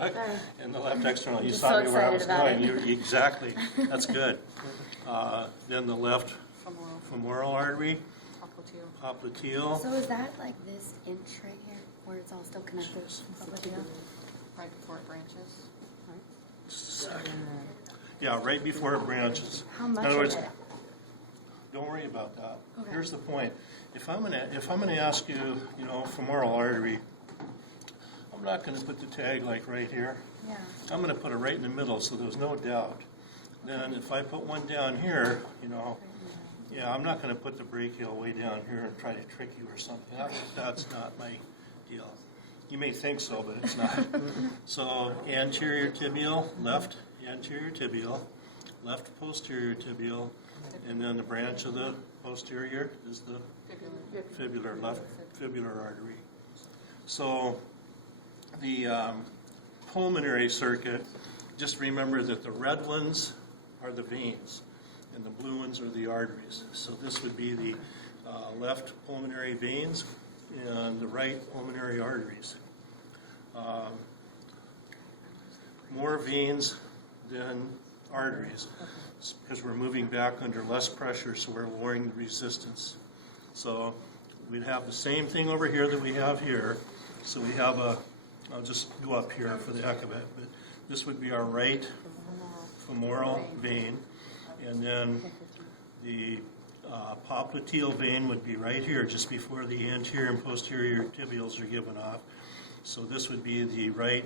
iliac and the left external. You Just saw so me where I was excited going. about Exactly. That's good. Then the left femoral artery, popliteal. So is that like this inch right here, where it's all still connected? Right before it branches. Yeah, right before it branches. How much In other words, of it? don't worry about that. Okay. Here's the point. If I'm gonna ask you, femoral artery, I'm not gonna put the tag like right here. Yeah. I'm gonna put it right in the middle, so there's no doubt. Then if I put one down here, yeah, I'm not gonna put the brachial way down here and try to trick you or something. That's not my deal. You may think so, but it's not. So anterior tibial, left anterior tibial, left posterior tibial, and then the branch of the posterior is the fibular, left fibular artery. So the pulmonary circuit, just remember that the red ones are the veins and the blue ones are the arteries. So this would be the left pulmonary veins and the right pulmonary arteries. More veins than arteries because we're moving back under less pressure, so we're lowering the resistance. So we'd have the same thing over here that we have here. So we have I'll just go up here for the heck of it, but this would be our right femoral vein, and then the popliteal vein would be right here, just before the anterior and posterior tibials are given off. So this would be the right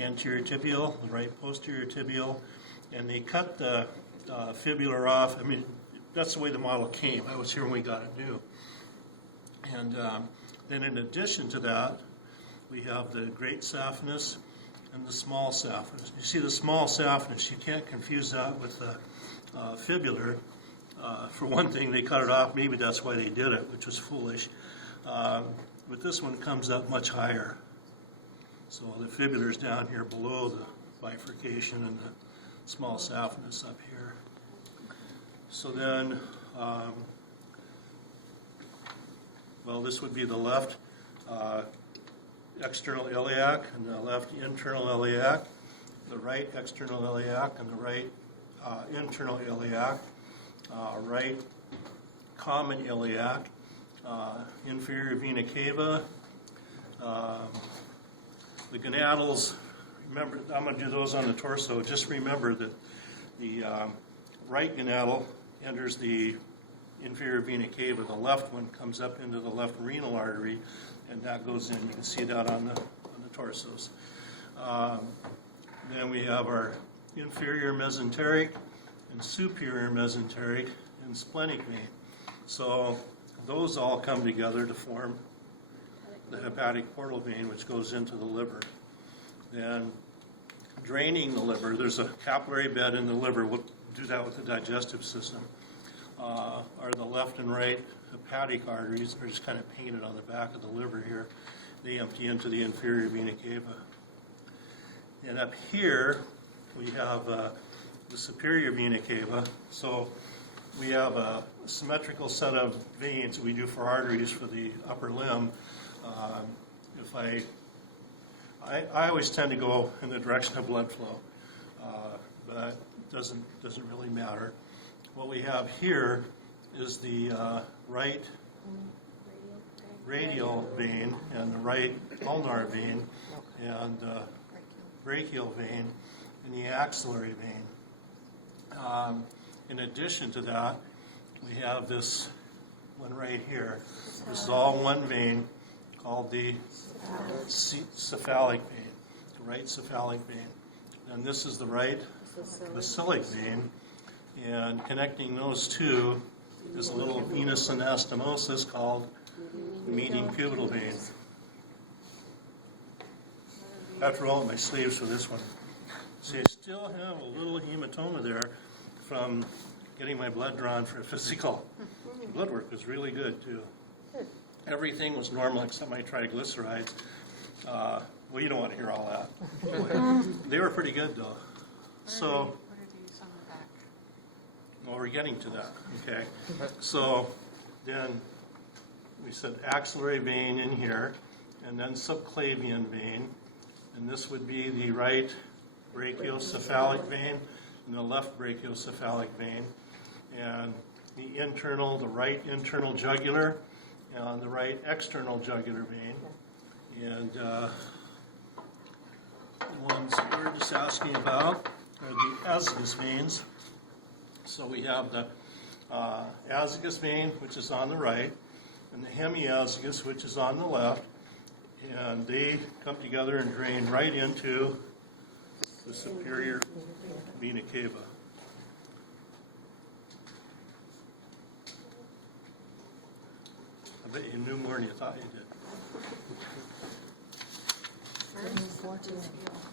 anterior tibial, the right posterior tibial, and they cut the fibular off. I mean, that's the way the model came. I was here when we got it new. And then in addition to that, we have the great saphenous and the small saphenous. You see the small saphenous, you can't confuse that with the fibular. For one thing, they cut it off. Maybe that's why they did it, which was foolish. But this one comes up much higher. So the fibular is down here below the bifurcation and the small saphenous up here. So then, this would be the left external iliac and the left internal iliac, the right external iliac and the right internal iliac, right common iliac, inferior vena cava, the gonadals. Remember, I'm going to do those on the torso. Just remember that the right gonadal enters the inferior vena cava. The left one comes up into the left renal artery, and that goes in. You can see that on the torsos. Then we have our inferior mesenteric and superior mesenteric and splenic vein. So those all come together to form the hepatic portal vein, which goes into the liver. Then draining the liver, there's a capillary bed in the liver. We'll do that with the digestive system. Are the left and right hepatic arteries. They're just kind of painted on the back of the liver here. They empty into the inferior vena cava. And up here, we have the superior vena cava. So we have a symmetrical set of veins we do for arteries for the upper limb. If I always tend to go in the direction of blood flow, but it doesn't really matter. What we have here is the right radial vein and the right ulnar vein and the brachial vein and the axillary vein. In addition to that, we have this one right here. This is all one vein called the cephalic vein, the right cephalic vein. And this is the right basilic vein. And connecting those two is a little venous anastomosis called the median cubital vein. I have to roll up my sleeves for this one. See, I still have a little hematoma there from getting my blood drawn for a physical. The blood work was really good, too. Everything was normal except my triglycerides. Well, you don't want to hear all that. They were pretty good, though. So, well, we're getting to that, okay? So then we said axillary vein in here, and then subclavian vein, And this would be the right brachiocephalic vein and the left brachiocephalic vein. And the right internal jugular and the right external jugular vein. And the ones that we're just asking about are the azygous veins. So we have the azygous vein, which is on the right, and the hemiazygous, which is on the left, and they come together and drain right into the superior vena cava. I bet you knew more than you thought you did. First,